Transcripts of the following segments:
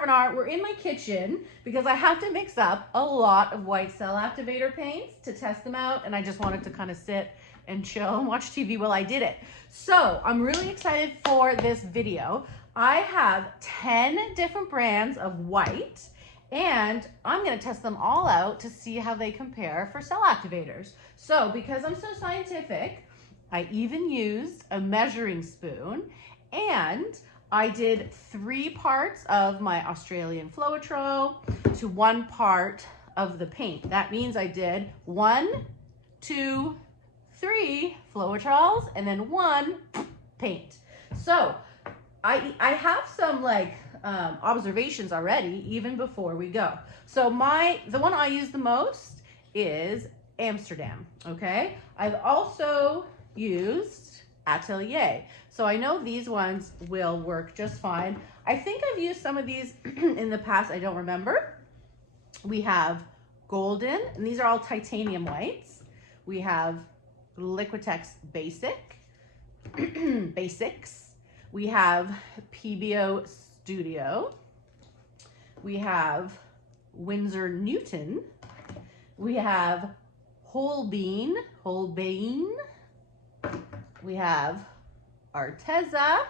Marvin are, we're in my kitchen because I have to mix up a lot of white cell activator paints to test them out, and I just wanted to kind of sit and chill and watch TV while I did it. So I'm really excited for this video. I have 10 different brands of white, and I'm gonna test them all out to see how they compare for cell activators. So because I'm so scientific, I even used a measuring spoon, and I did 3 parts of my Australian Floetrol to 1 part of the paint. That means I did 1, 2, 3 Floetrols and then 1 paint. So I have some like observations already, even before we go. So the one I use the most is Amsterdam, okay? I've also used Atelier. So I know these ones will work just fine. I think I've used some of these in the past, I don't remember. We have golden, and these are all titanium whites. We have Liquitex basics. We have PBO Studio. We have Winsor Newton. We have whole bean. We have Arteza.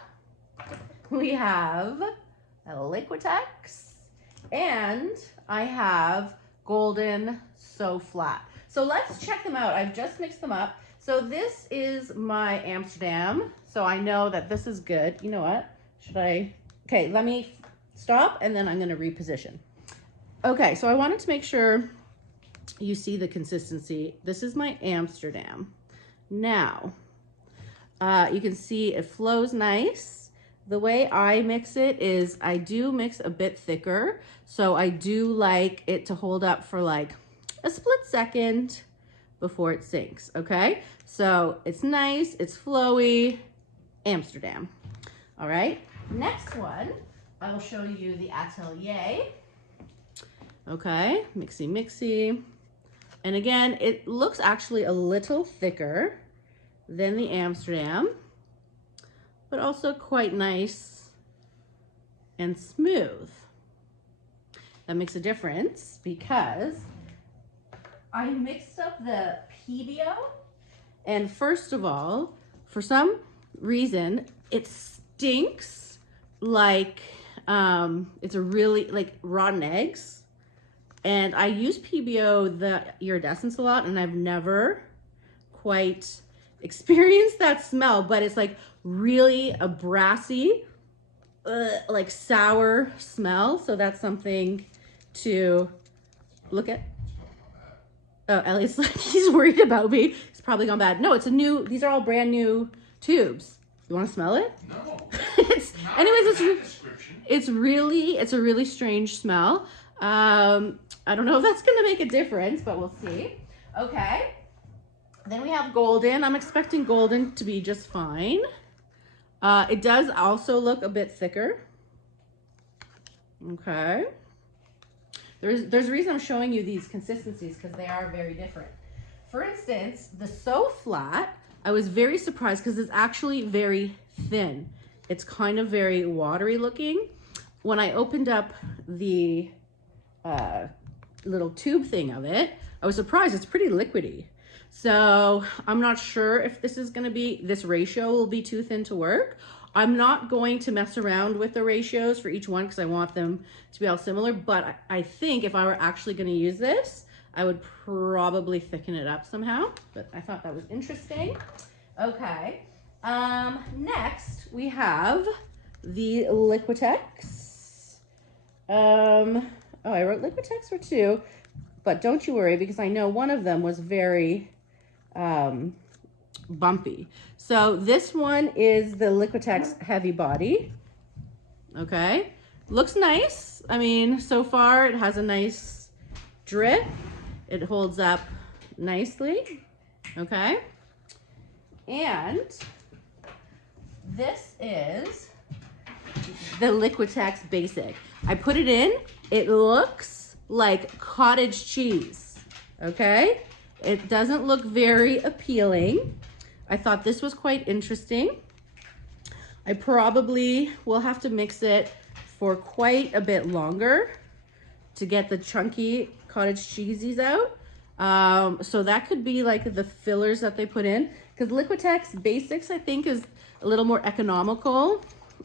We have Liquitex, and I have golden So Flat. So let's check them out. I've just mixed them up. So this is my Amsterdam. So I know that this is good. You know what? Okay, let me stop and then I'm gonna reposition. Okay, so I wanted to make sure you see the consistency. This is my Amsterdam. Now, you can see it flows nice. The way I mix it is I do mix a bit thicker. So I do like it to hold up for like a split second before it sinks, okay? So it's nice, it's flowy, Amsterdam. All right, next one, I will show you the Atelier. Okay, mixy. And again, it looks actually a little thicker than the Amsterdam, but also quite nice and smooth. That makes a difference because I mixed up the PBO, and first of all, for some reason, it stinks like it's a really like rotten eggs. And I use PBO, the iridescence, a lot, and I've never quite experienced that smell, but it's like really a brassy, like sour smell. So that's something to look at. Oh, Elliot's like, he's worried about me. It's probably gone bad. No, these are all brand new tubes. You want to smell it? No. It's a really strange smell. I don't know if that's gonna make a difference, but we'll see. Okay. Then we have golden. I'm expecting golden to be just fine. It does also look a bit thicker. Okay. There's a reason I'm showing you these consistencies because they are very different. For instance, the So Flat, I was very surprised because it's actually very thin. It's kind of very watery looking. When I opened up the little tube thing of it, I was surprised. It's pretty liquidy. So I'm not sure if this ratio will be too thin to work. I'm not going to mess around with the ratios for each one because I want them to be all similar, but I think if I were actually going to use this, I would probably thicken it up somehow, but I thought that was interesting. Okay, next we have the Liquitex. Oh, I wrote Liquitex for 2, but don't you worry because I know one of them was very bumpy. So this one is the Liquitex Heavy Body. Okay, looks nice. I mean, so far it has a nice drip. It holds up nicely. Okay, and this is the Liquitex Basic. I put it in. It looks like cottage cheese. Okay, it doesn't look very appealing. I thought this was quite interesting. I probably will have to mix it for quite a bit longer to get the chunky cottage cheesies out. So that could be like the fillers that they put in, because Liquitex Basics I think is a little more economical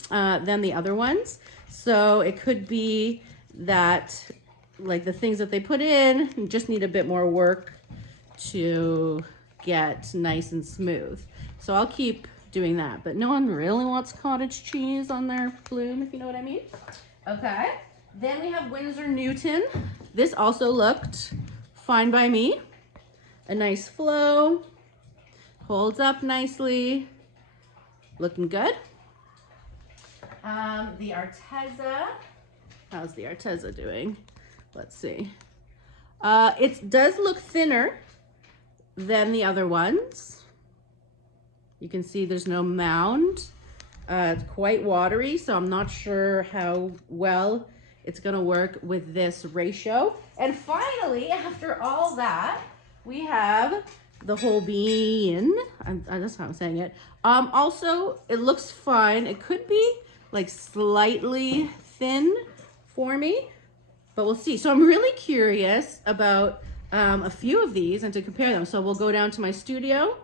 than the other ones. So it could be that like the things that they put in just need a bit more work to get nice and smooth. So I'll keep doing that, but no one really wants cottage cheese on their bloom, if you know what I mean. Okay, then we have Winsor Newton. This also looked fine by me. A nice flow, holds up nicely, looking good. The Arteza, how's the Arteza doing? Let's see. It does look thinner than the other ones. You can see there's no mound. It's quite watery, so I'm not sure how well it's gonna work with this ratio. And finally, after all that, we have the whole bean. That's how I'm saying it. Also, it looks fine. It could be like slightly thin for me, but we'll see. So I'm really curious about a few of these and to compare them. So we'll go down to my studio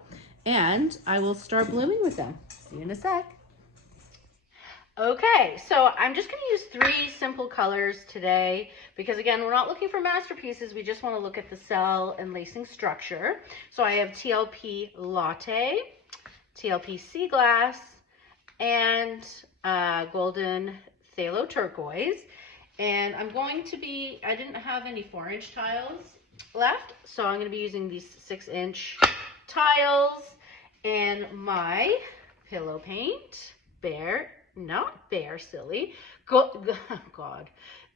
and I will start blooming with them. See you in a sec. Okay, so I'm just going to use 3 simple colors today because, again, we're not looking for masterpieces. We just want to look at the cell and lacing structure. So I have TLP Latte, TLP Sea Glass, and Golden Phthalo Turquoise. And I'm going to be, I didn't have any 4-inch tiles left, so I'm going to be using these 6-inch tiles and my pillow paint,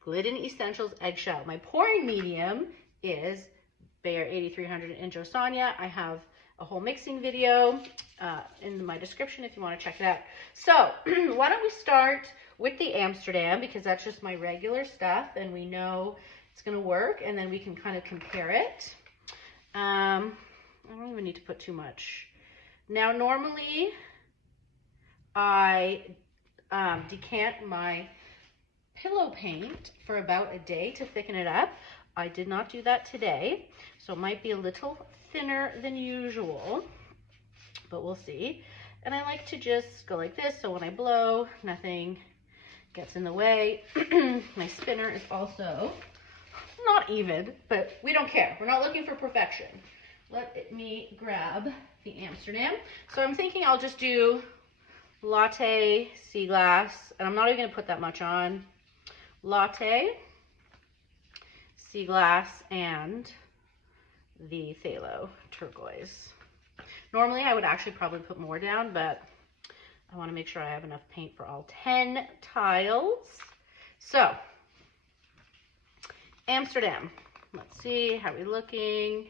Glidden Essentials Eggshell. My pouring medium is Behr 8300 in Josania. I have a whole mixing video in my description if you want to check it out. So why don't we start with the Amsterdam, because that's just my regular stuff and we know it's going to work, and then we can kind of compare it. I don't even need to put too much. Now normally I decant my pillow paint for about a day to thicken it up. I did not do that today, so it might be a little thinner than usual, but we'll see. And I like to just go like this, so when I blow, nothing gets in the way. My spinner is also not even, but we don't care. We're not looking for perfection. Let me grab the Amsterdam. So I'm thinking I'll just do Latte, Sea Glass, and I'm not even going to put that much on. Latte, Sea Glass, and the Phthalo Turquoise. Normally I would actually probably put more down, but I want to make sure I have enough paint for all 10 tiles. So, Amsterdam. Let's see, how are we looking?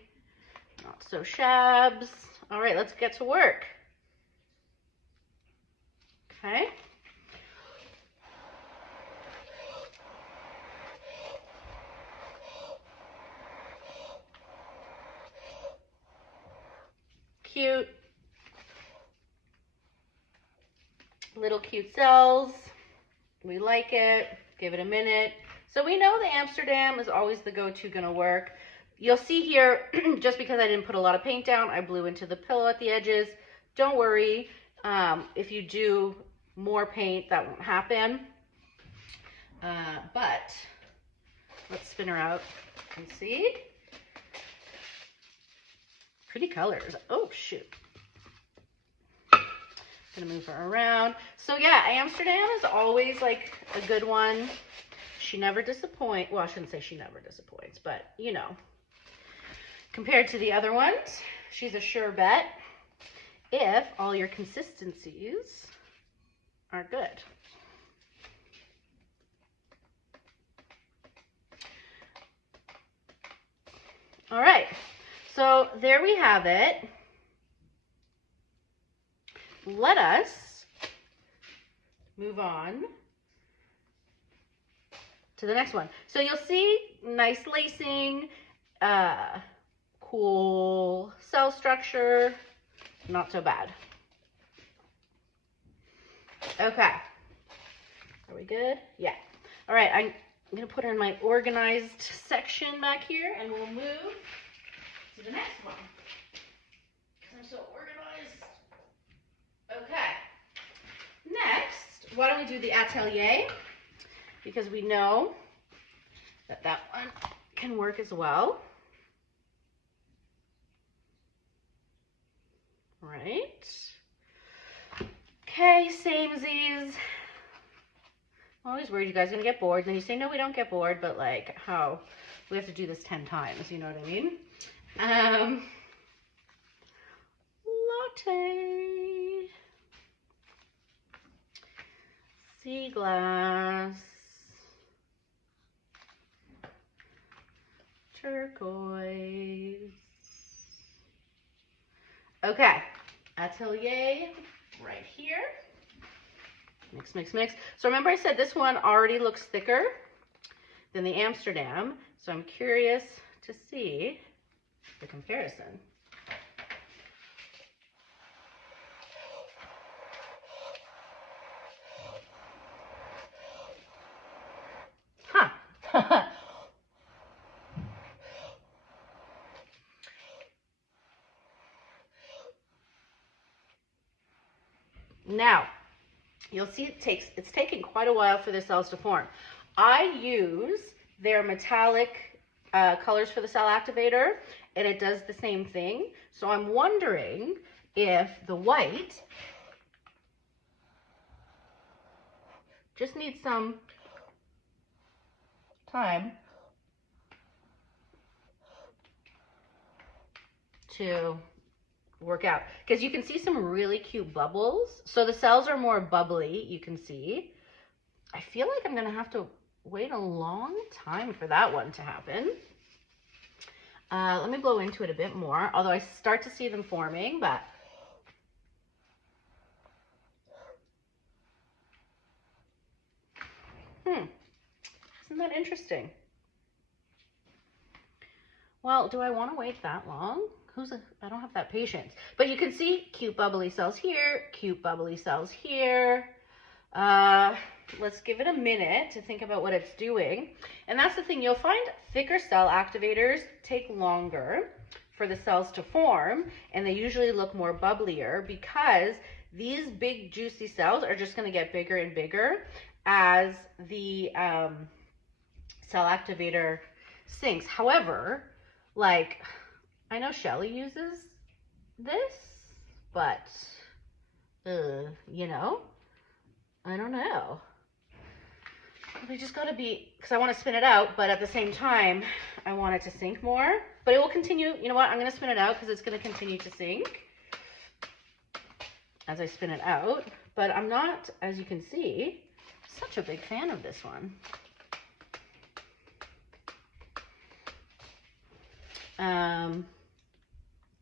Not so shabs. All right, let's get to work. Okay. Cute. Little cute cells. We like it. Give it a minute. So we know the Amsterdam is always the go-to, gonna work. You'll see here, just because I didn't put a lot of paint down, I blew into the pillow at the edges. Don't worry. If you do more paint, that won't happen. But let's spin her out and see. Pretty colors. Oh, shoot. Gonna move her around. So yeah, Amsterdam is always like a good one. She never disappoints. Well, I shouldn't say she never disappoints, but you know, compared to the other ones, she's a sure bet if all your consistencies are good. All right, so there we have it. Let us move on to the next one. So you'll see nice lacing, cool cell structure, not so bad. Okay, are we good? Yeah. All right, I'm gonna put her in my organized section back here, and we'll move to the next one. I'm so organized. Okay. Next, why don't we do the Atelier? Because we know that that one can work as well. Right. Okay, samesies. I'm always worried you guys are gonna get bored. Then you say, no, we don't get bored, but like, how? We have to do this 10 times, you know what I mean? Latte. Sea glass. Turquoise. Okay, Atelier right here. Mix, mix, mix. So remember I said this one already looks thicker than the Amsterdam. So I'm curious to see the comparison. Huh. Now, you'll see it's taking quite a while for the cells to form. I use their metallic colors for the cell activator, and it does the same thing. So I'm wondering if the white just needs some time to work out, because you can see some really cute bubbles. So the cells are more bubbly, you can see. I feel like I'm gonna have to wait a long time for that one to happen. Let me blow into it a bit more, although I start to see them forming, but isn't that interesting? Well, do I want to wait that long? I don't have that patience. But you can see cute bubbly cells here, cute bubbly cells here. Let's give it a minute to think about what it's doing. And that's the thing, you'll find thicker cell activators take longer for the cells to form, and they usually look more bubblier because these big juicy cells are just going to get bigger and bigger as the cell activator sinks. However, like, I know Shelly uses this, but, you know, I don't know. They just gotta be, because I want to spin it out, but at the same time, I want it to sink more. But it will continue, you know what, I'm going to spin it out because it's going to continue to sink as I spin it out. But I'm not, as you can see, such a big fan of this one.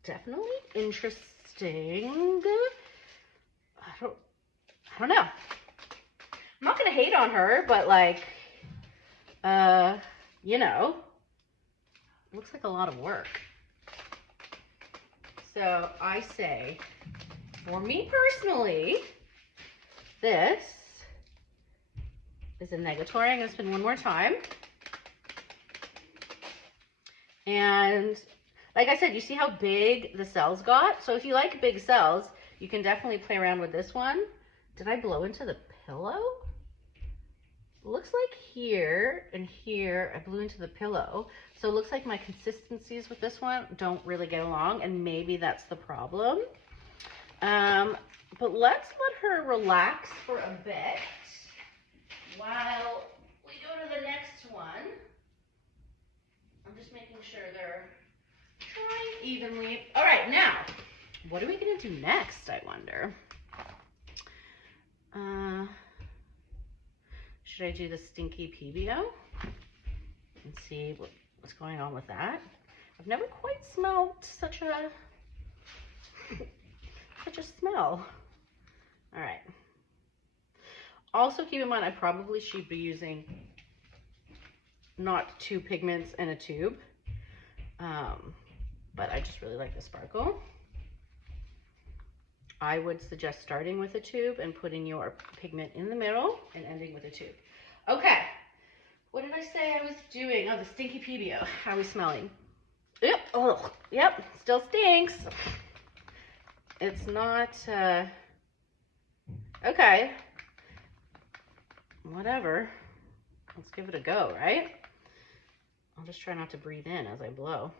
Definitely interesting. I don't know. I'm not gonna hate on her, but like, you know, looks like a lot of work. So I say, for me personally, this is a negatory. I'm gonna spin one more time. And like I said, you see how big the cells got? So if you like big cells, you can definitely play around with this one. Did I blow into the pillow? Looks like here and here I blew into the pillow. So it looks like my consistencies with this one don't really get along, and maybe that's the problem. But let's let her relax for a bit while we go to the next one. I'm just making sure they're drying evenly. All right, now, what are we gonna do next, I wonder? Should I do the Stinky PB and see what's going on with that? I've never quite smelled such a smell. All right. Also keep in mind, I probably should be using not 2 pigments in a tube, but I just really like the sparkle. I would suggest starting with a tube and putting your pigment in the middle and ending with a tube. Okay, say I was doing? Oh, the Stinky PB. Oh, how are we smelling? Yep. Oh, yep. Still stinks. It's not, okay. Whatever. Let's give it a go, right? I'll just try not to breathe in as I blow.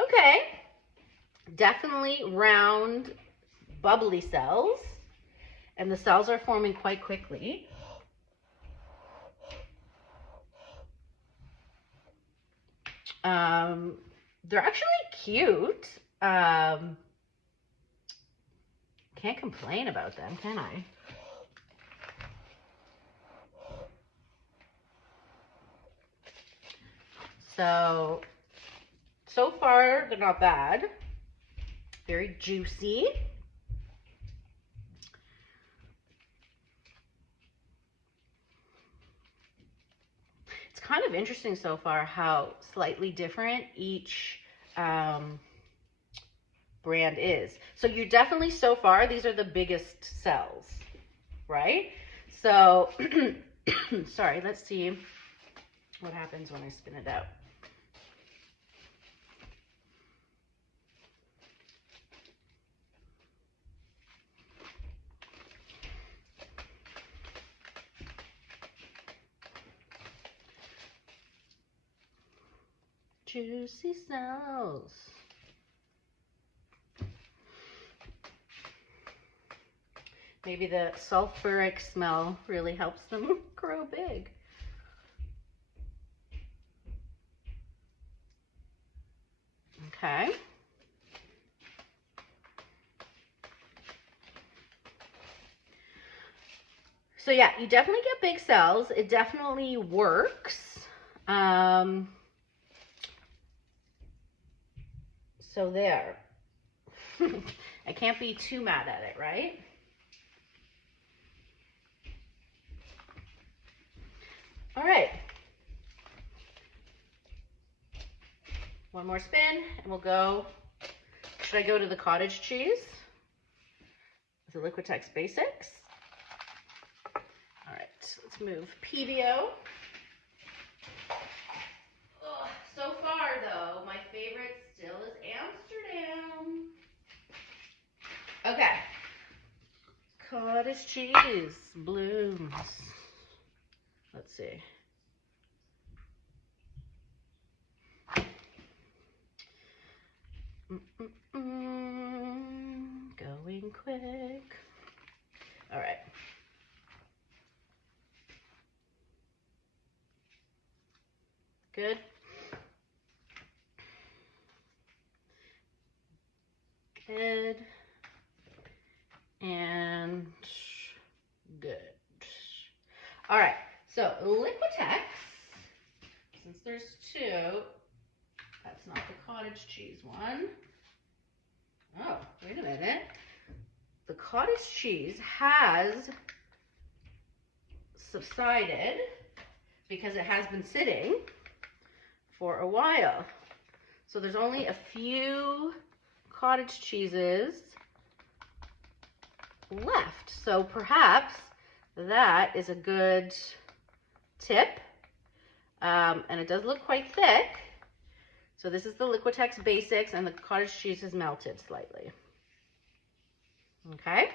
Okay. Definitely round, bubbly cells. And the cells are forming quite quickly. They're actually cute. Can't complain about them, can I? So far they're not bad. Very juicy. It's kind of interesting so far how slightly different each brand is. So you definitely, so far, these are the biggest cells, right? So, sorry, let's see what happens when I spin it out. Juicy cells. Maybe the sulfuric smell really helps them grow big. Okay. So yeah, you definitely get big cells. It definitely works. So there. I can't be too mad at it, right? All right. One more spin and we'll go. Should I go to the cottage cheese? The Liquitex Basics. All right, let's move PBO. Oh, so far though, my favorite still is Amsterdam. Okay. Cottage cheese blooms. Let's see. Going quick. All right. Good. Good. And good. All right. So Liquitex, since there's two, that's not the cottage cheese one. Oh, wait a minute. The cottage cheese has subsided because it has been sitting for a while. So there's only a few cottage cheeses left. So perhaps that is a good tip. And it does look quite thick. So this is the Liquitex Basics, and the cottage cheese has melted slightly. Okay.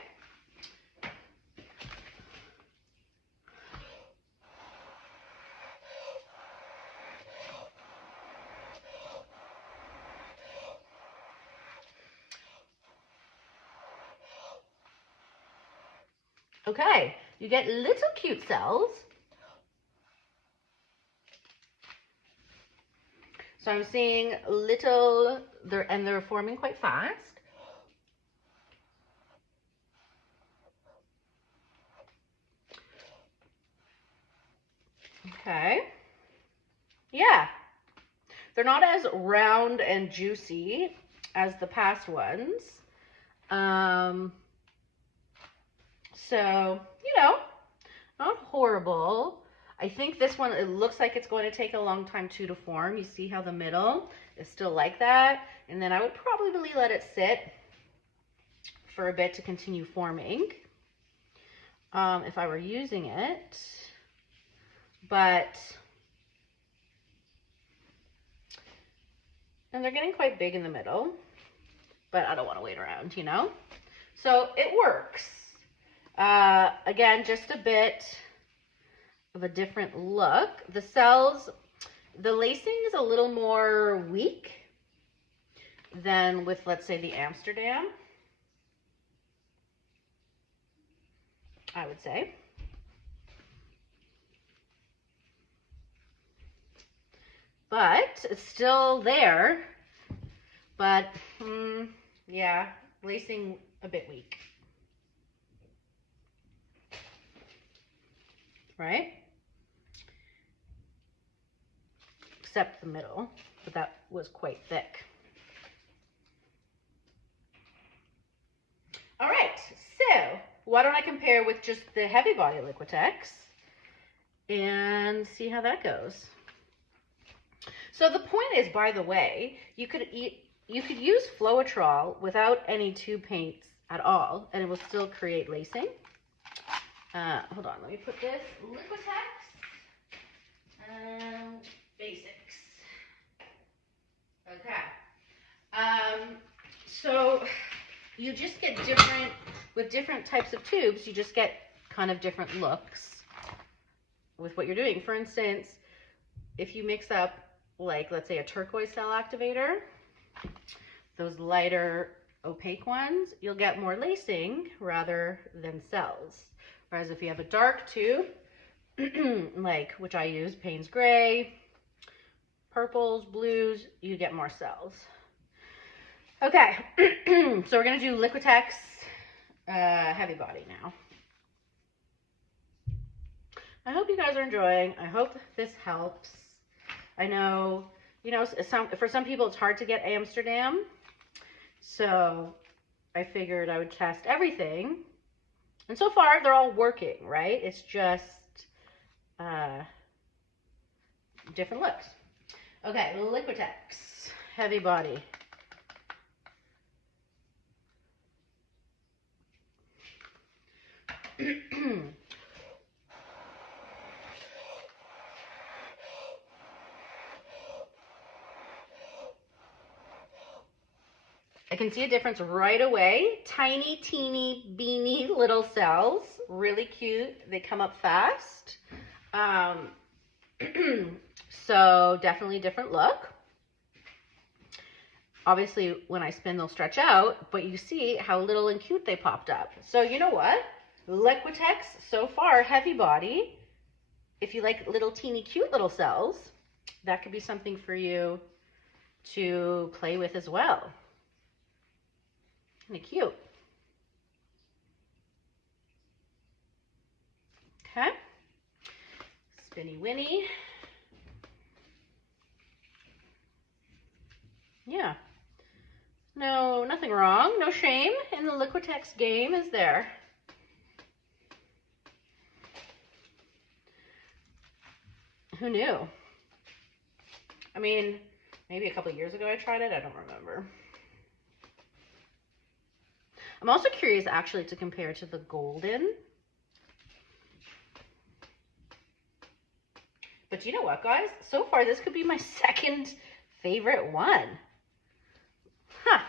Okay, you get little cute cells. So I'm seeing little, they're forming quite fast. Okay. Yeah. They're not as round and juicy as the past ones. So, you know, not horrible. I think this one, it looks like it's going to take a long time too to form. You see how the middle is still like that? And then I would probably let it sit for a bit to continue forming if I were using it. But, and they're getting quite big in the middle, but I don't want to wait around, you know? So it works. Again, just a bit of a different look. The cells, the lacing is a little more weak than with, let's say, the Amsterdam, I would say. But it's still there, but yeah, lacing a bit weak, right? Except the middle, but that was quite thick. All right, so why don't I compare with just the heavy body Liquitex and see how that goes. So the point is, by the way, you could use Floetrol without any tube paints at all, and it will still create lacing. Hold on, let me put this Liquitex Basics. Okay. So you just get different, with different types of tubes, you just get kind of different looks with what you're doing. For instance, if you mix up, like, let's say a turquoise cell activator, those lighter opaque ones, you'll get more lacing rather than cells. Whereas if you have a dark tube, like, which I use, Payne's Gray, purples, blues, you get more cells. Okay, so we're gonna do Liquitex heavy body now. I hope you guys are enjoying. I hope this helps. I know, you know, for some people it's hard to get Amsterdam, so I figured I would test everything. And so far, they're all working, right? It's just different looks. Okay, Liquitex heavy body. I can see a difference right away. Tiny, teeny, beany little cells. Really cute. They come up fast. So definitely a different look. Obviously, when I spin, they'll stretch out, but you see how little and cute they popped up. So you know what? Liquitex, so far, heavy body. If you like little teeny cute little cells, that could be something for you to play with as well. Kind of cute. Okay. Spinny Winnie. Yeah. No, nothing wrong. No shame in the Liquitex game, is there? Who knew? I mean, maybe a couple of years ago I tried it. I don't remember. I'm also curious actually to compare to the golden. But you know what, guys? So far, this could be my second favorite one. Huh.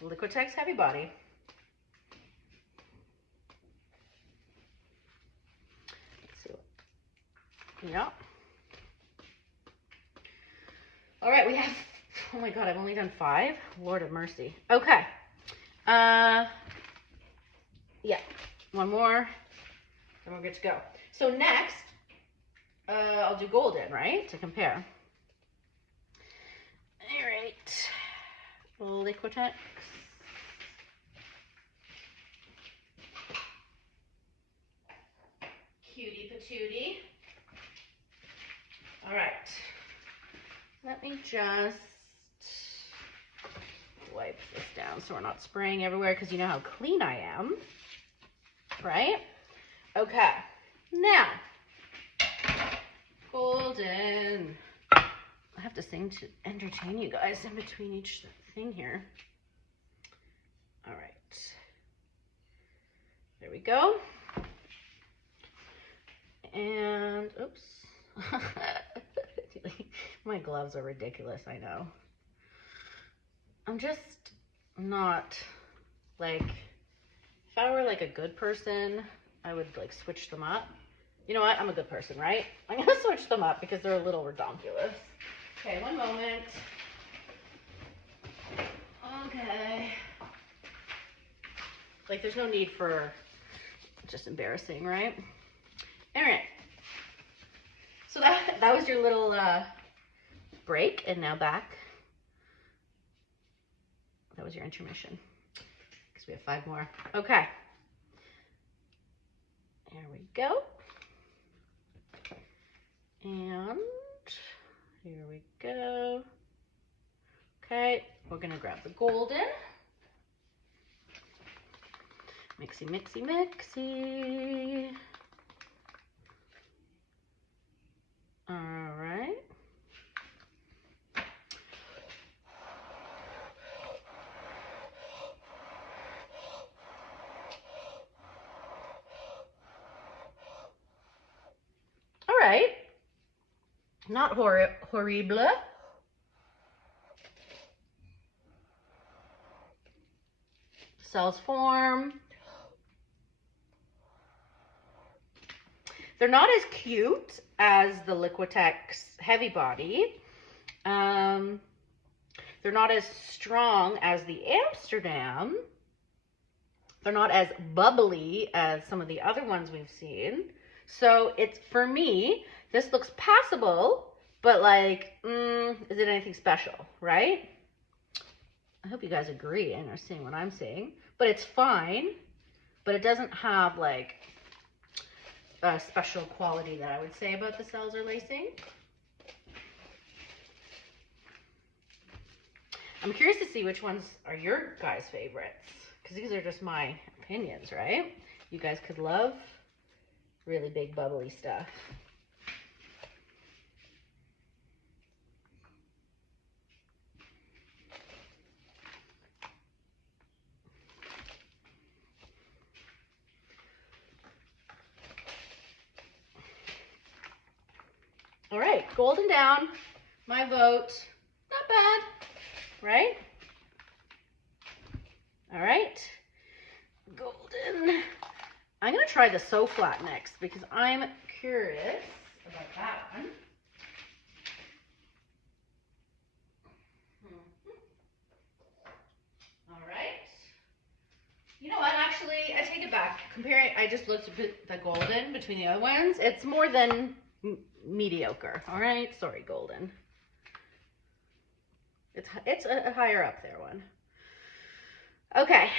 Liquitex heavy body. Let's see. Yeah. All right, we have, oh my God, I've only done 5. Lord of mercy. Okay. Yeah, one more, and we're good to go. So next, I'll do golden, right, to compare. All right, Liquitex. Cutie patootie. All right, let me just wipe this down so we're not spraying everywhere, because you know how clean I am, right? Okay, now Golden. I have to sing to entertain you guys in between each thing here. All right. There we go. And, oops. My gloves are ridiculous, I know. I'm just not, like, if I were like a good person, I would like switch them up. You know what? I'm a good person, right? I'm gonna switch them up because they're a little redonkulous. Okay, one moment. Okay. Like, there's no need for just embarrassing, right? All right. So that was your little break, and now back. That was your intermission, because we have 5 more. Okay. There we go. And here we go. Okay, we're gonna grab the golden. Mixy, mixy, mixy. All right. All right. Not horrible. Cells form. They're not as cute as the Liquitex Heavy Body. They're not as strong as the Amsterdam. They're not as bubbly as some of the other ones we've seen. So it's, for me, this looks passable, but like, is it anything special, right? I hope you guys agree and are seeing what I'm seeing, but it's fine, but it doesn't have like a special quality that I would say about the cells or lacing. I'm curious to see which ones are your guys' favorites, because these are just my opinions, right? You guys could love really big bubbly stuff. All right, golden down, my vote, not bad, right? All right, golden. I'm gonna try the So Flat next because I'm curious about that one. All right. You know what, actually, I take it back. Comparing, I just looked at the golden between the other ones. It's more than mediocre, all right? Sorry, golden. It's a higher up there one. Okay,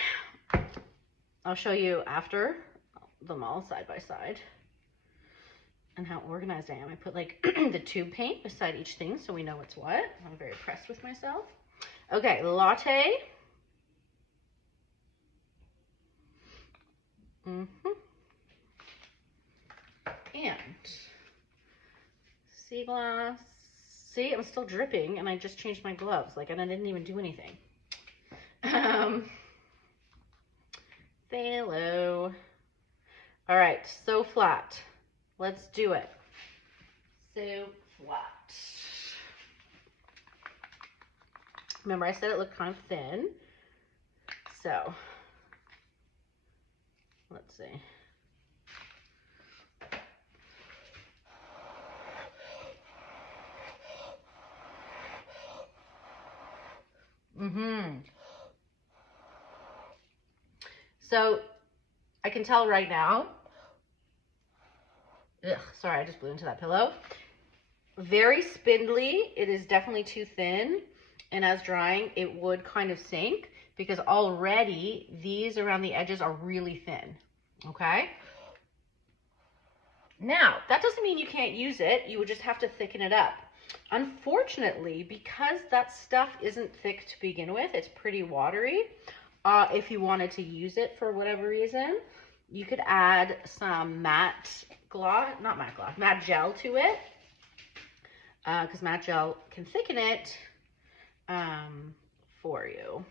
I'll show you after them all side by side and how organized I am. I put like the tube paint beside each thing so we know what's what. I'm very impressed with myself. Okay, Latte. And sea glass. See, I'm still dripping and I just changed my gloves. Like, and I didn't even do anything. Phthalo. All right, So Flat. Let's do it. So Flat. Remember, I said it looked kind of thin. So, let's see. So I can tell right now, sorry, I just blew into that pillow. Very spindly. It is definitely too thin. And as drying, it would kind of sink because already these around the edges are really thin. Okay. Now, that doesn't mean you can't use it. You would just have to thicken it up. Unfortunately, because that stuff isn't thick to begin with, it's pretty watery. If you wanted to use it for whatever reason, you could add some matte gel to it. because matte gel can thicken it for you.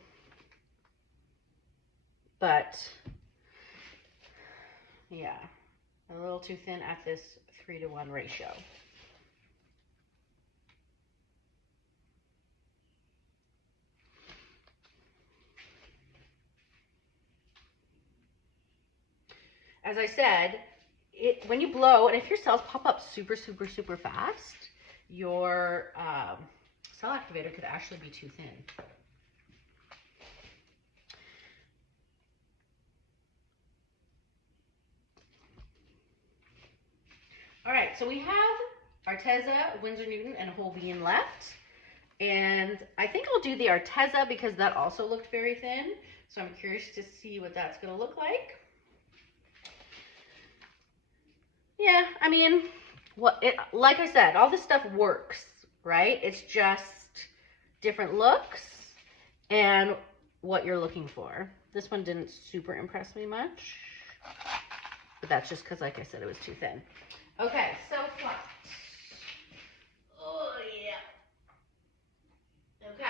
But yeah, a little too thin at this 3-to-1 ratio. As I said, when you blow, and if your cells pop up super, super, super fast, your cell activator could actually be too thin. All right, so we have Arteza, Winsor Newton, and whole bean left. And I think I'll do the Arteza because that also looked very thin. So I'm curious to see what that's gonna look like. Yeah, I mean, like I said, all this stuff works, right? It's just different looks and what you're looking for. This one didn't super impress me much, but that's just because, like I said, it was too thin. Okay, so flat. Oh, yeah. Okay.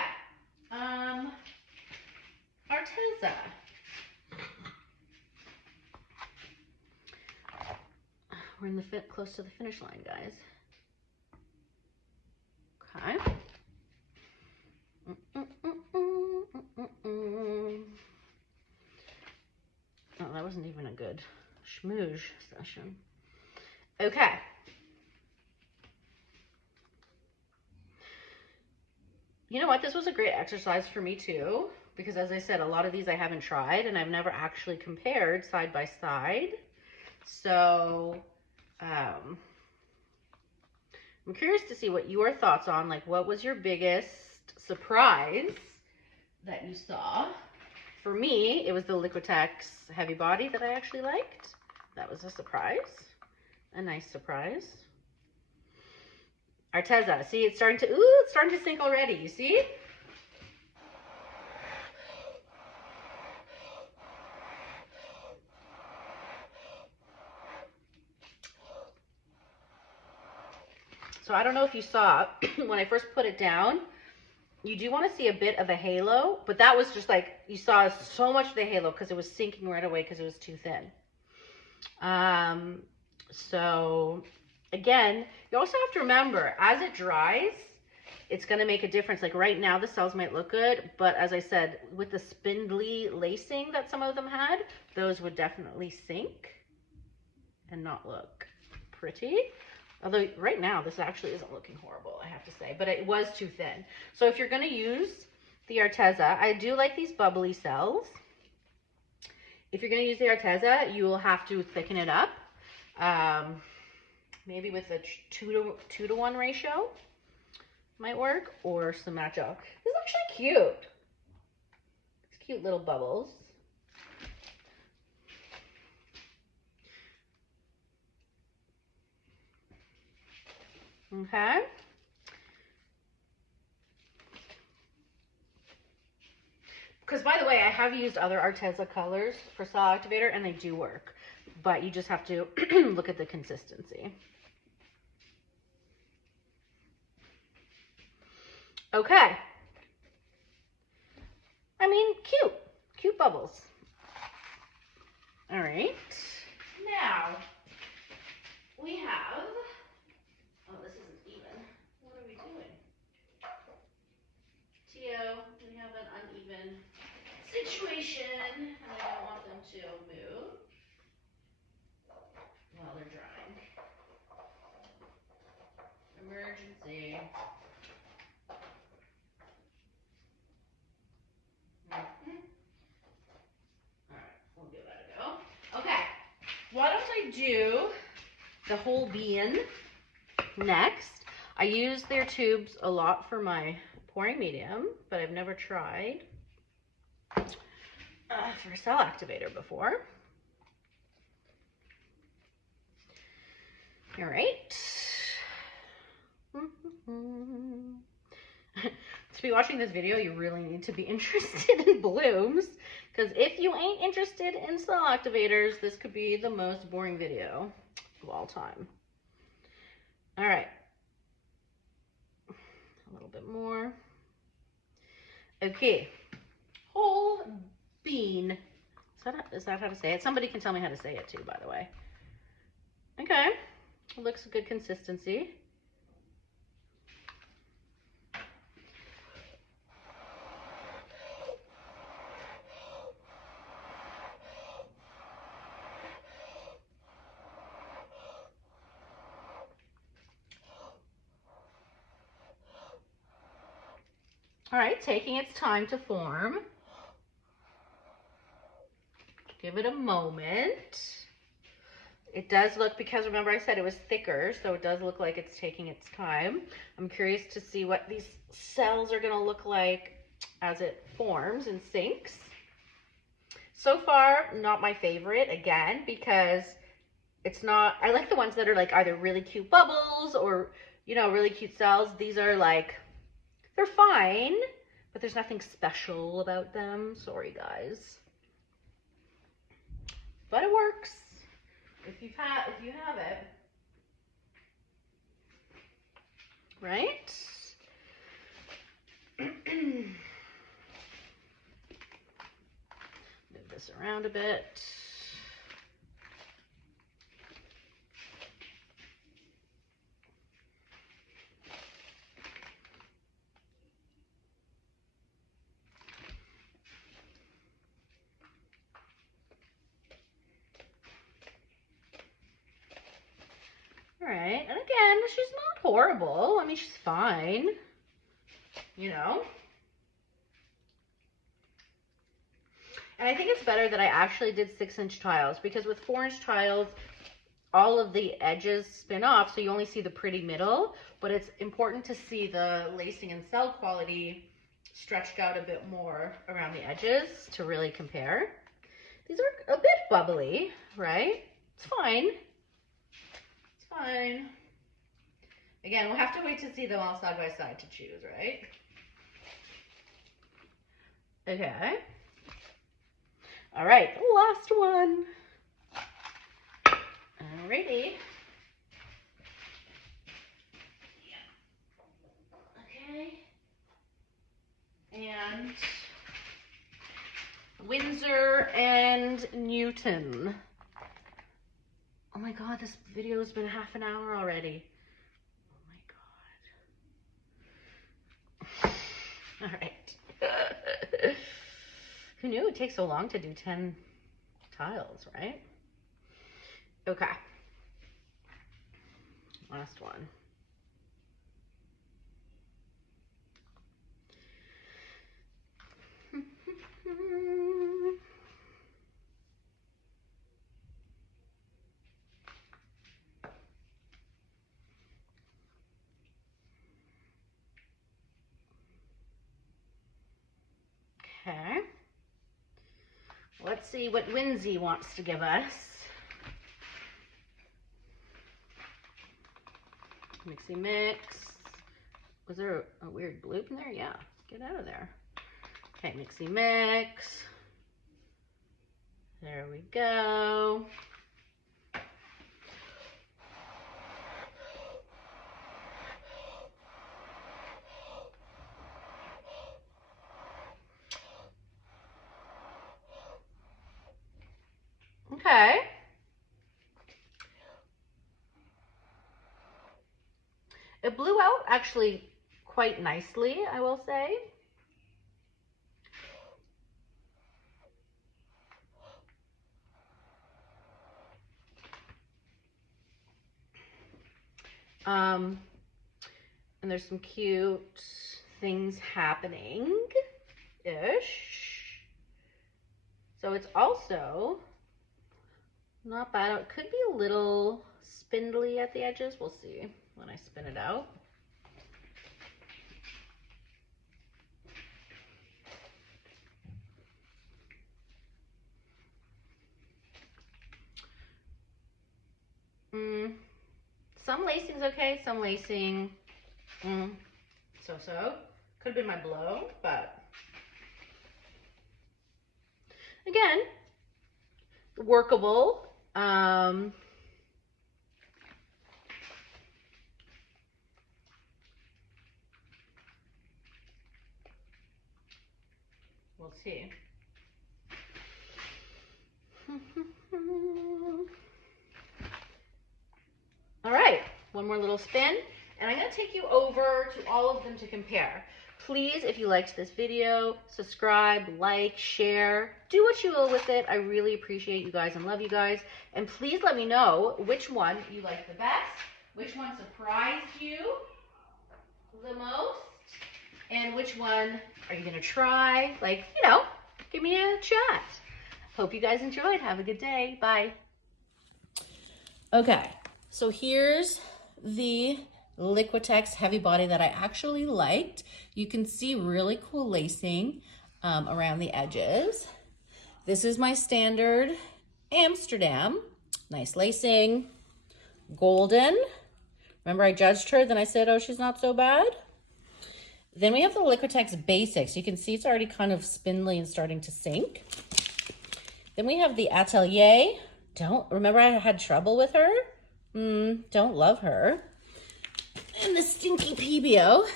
Arteza. We're in the close to the finish line, guys. Okay. Oh, that wasn't even a good schmooze session. Okay. You know what? This was a great exercise for me too, because as I said, a lot of these I haven't tried and I've never actually compared side by side. So I'm curious to see what your thoughts on, like, what was your biggest surprise that you saw? For me, it was the Liquitex heavy body that I actually liked. That was a surprise, a nice surprise. Arteza, see, it's starting to sink already, you see? So I don't know if you saw when I first put it down, you do want to see a bit of a halo, but that was just like, you saw so much of the halo because it was sinking right away because it was too thin. So again, you also have to remember, as it dries, it's going to make a difference. Like right now, the cells might look good, but as I said, with the spindly lacing that some of them had, those would definitely sink and not look pretty. Although right now, this actually isn't looking horrible, I have to say, but it was too thin. So if you're going to use the Arteza, I do like these bubbly cells. If you're going to use the Arteza, you will have to thicken it up. Maybe with a 2-to-1 ratio might work, or some matte gel. This is actually cute. It's cute little bubbles. Okay. Because by the way, I have used other Arteza colors for Cell Activator and they do work, but you just have to look at the consistency. Okay. I mean, cute bubbles. All right. Now we have, oh, this isn't even. What are we doing? Tio, we have an uneven situation and I don't want them to move while they're drying. Emergency. Alright, we'll give that a go. Okay, why don't I do the whole bean next? I use their tubes a lot for my pouring medium, but I've never tried for a Cell Activator before. All right. To be watching this video, you really need to be interested in blooms, because if you ain't interested in Cell Activators, this could be the most boring video of all time. All right. A little bit more. Okay. Whole bean. Is that how to say it? Somebody can tell me how to say it too, by the way. Okay. It looks a good consistency. All right, taking its time to form. Give it a moment. It does look, because remember I said it was thicker, so it does look like it's taking its time. I'm curious to see what these cells are gonna look like as it forms and sinks. So far, not my favorite, again, because it's not, I like the ones that are like either really cute bubbles or, you know, really cute cells. These are like, they're fine, but there's nothing special about them. Sorry, guys. But it works. If you have it, right? Move this around a bit. All right, and again, she's not horrible. I mean, she's fine, you know. And I think it's better that I actually did 6-inch tiles, because with 4-inch tiles, all of the edges spin off, so you only see the pretty middle, but it's important to see the lacing and cell quality stretched out a bit more around the edges to really compare. These are a bit bubbly, right? It's fine. It's fine. Again, we'll have to wait to see them all side by side to choose, right? Okay. All right, last one. Alrighty. Okay. And Windsor and Newton. Oh my God, this video has been half an hour already. Oh my God. All right. Who knew it takes so long to do 10 tiles, right? Okay. Last one. Okay. Let's see what Winsy wants to give us. Mixy mix. Was there a weird bloop in there? Yeah, get out of there. Okay, mixy mix. There we go. Okay. It blew out actually quite nicely, I will say. And there's some cute things happening-ish. So it's also not bad. It could be a little spindly at the edges. We'll see when I spin it out. Some lacing's okay, some lacing, so-so. Could have been my blow, but again, workable. We'll see. All right, one more little spin, and I'm gonna take you over to all of them to compare. Please, if you liked this video, subscribe, like, share, do what you will with it. I really appreciate you guys and love you guys. And please let me know which one you like the best, which one surprised you the most, and which one are you gonna try? Like, you know, give me a chat. Hope you guys enjoyed. Have a good day. Bye. Okay, so here's the Liquitex heavy body that I actually liked. You can see really cool lacing around the edges. This is my standard Amsterdam. Nice lacing. Golden. Remember I judged her, then I said, oh, she's not so bad. Then we have the Liquitex Basics. You can see it's already kind of spindly and starting to sink. Then we have the Atelier. Remember I had trouble with her? Don't love her. And the Stinky PB,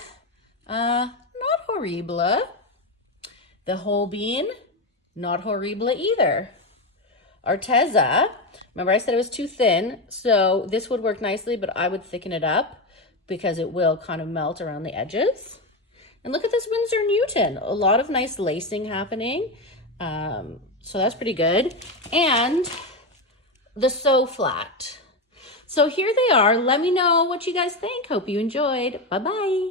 not horrible. The whole bean, not horrible either. Arteza, remember I said it was too thin, so this would work nicely, but I would thicken it up because it will kind of melt around the edges. And look at this Winsor Newton, a lot of nice lacing happening. So that's pretty good. And the So Flat. So here they are. Let me know what you guys think. Hope you enjoyed. Bye-bye.